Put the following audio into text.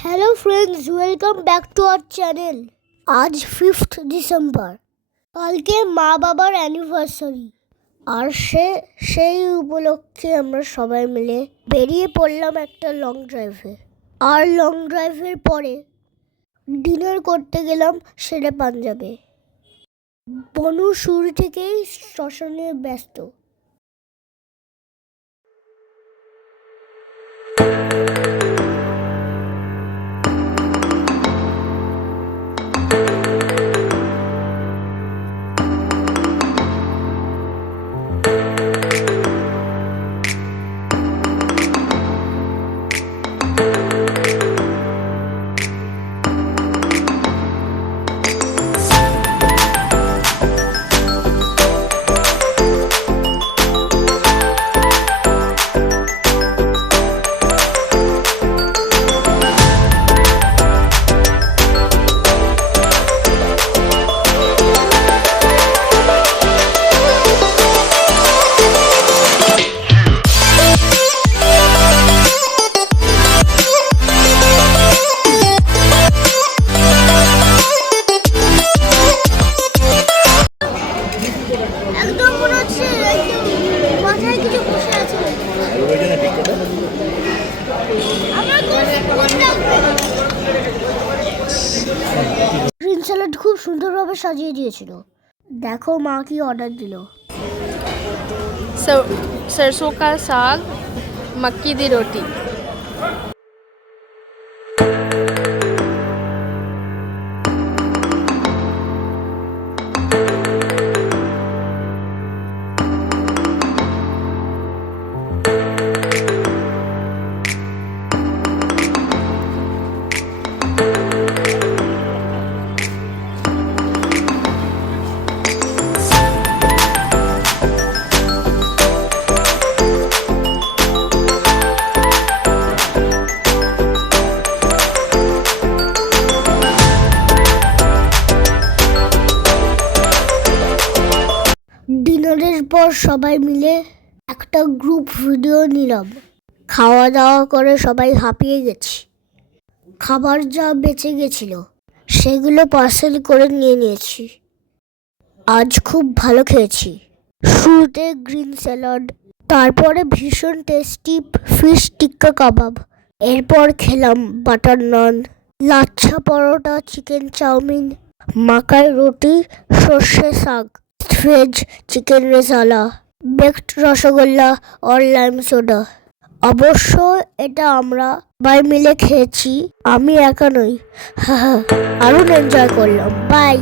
Hello friends, welcome back to our channel. আজ 5th December, কালকে মা বাবার অ্যানিভার্সারি। আর সেই উপলক্ষে আমরা সবাই মিলে বেরিয়ে পড়লাম একটা লং ড্রাইভে। আর লং ড্রাইভের পরে ডিনার করতে গেলাম শেরে পাঞ্জাবে। বনু শুরু থেকেই শ্মশানে ব্যস্ত। একদম মনে হচ্ছে মাথায় কিছু বসে আছে। গ্রিন স্যালাড খুব সুন্দরভাবে সাজিয়ে দিয়েছিল। দেখো মা কি অর্ডার দিল। सरसों का साग, मक्की दी रोटी। ডিনারের পর সবাই মিলে একটা গ্রুপ ভিডিও নিলাম। খাওয়া দাওয়া করে সবাই হাঁপিয়ে গেছি। খাবার যা বেঁচে গেছিল সেগুলো পার্সেল করে নিয়েছি। আজ খুব ভালো খেয়েছি। শুরুতে গ্রিন স্যালাড, তারপরে ভীষণ টেস্টি ফিশ টিক্কা কাবাব, এরপর খেলাম butter naan, lachha paratha, chicken chowmein, makai roti, sorshe shak, veg chicken rezala, baked rasgulla আর লাইম সোডা। অবশ্য এটা আমরা সবাই মিলে খেয়েছি, আমি একা নই। আরো এনজয় করলাম। বাই।